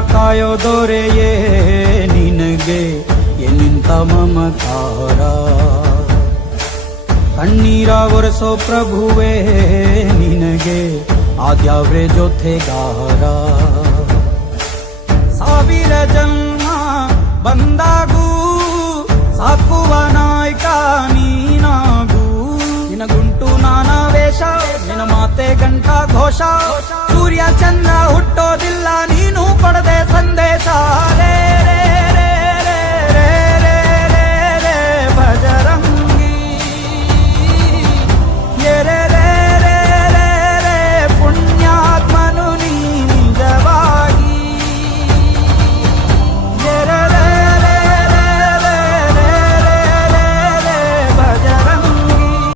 ಕಾಯೋ ದೊರೆಯೇ ನಿನಗೆ ಎನ್ನಿಂತ ಮಮಕಾರ. ಕಣ್ಣೀರ ಒರೆಸೋ ಪ್ರಭುವೇ ನಿನಗೆ ಆದ್ಯಾವ್ರೆ ಜೊತೆಗಾರ. ಸಾವಿರ ಜನ್ಮ ಬಂದಾಗೂ ಸಾಕುವ ನಾಯಕ ನೀನಾಗೂ. ನಿನಗುಂಟು ನಾನಾ ವೇಷ, ನಿನ ಮಾತೆ ಗಂಟ ಘೋಷ. ಸೂರ್ಯ ಚಂದ್ರ ಹುಟ್ಟೋದಿಲ್ಲ ನೀನು ಕೊಡದೆ ಸಂದೇಶ. ರೇ ರೇ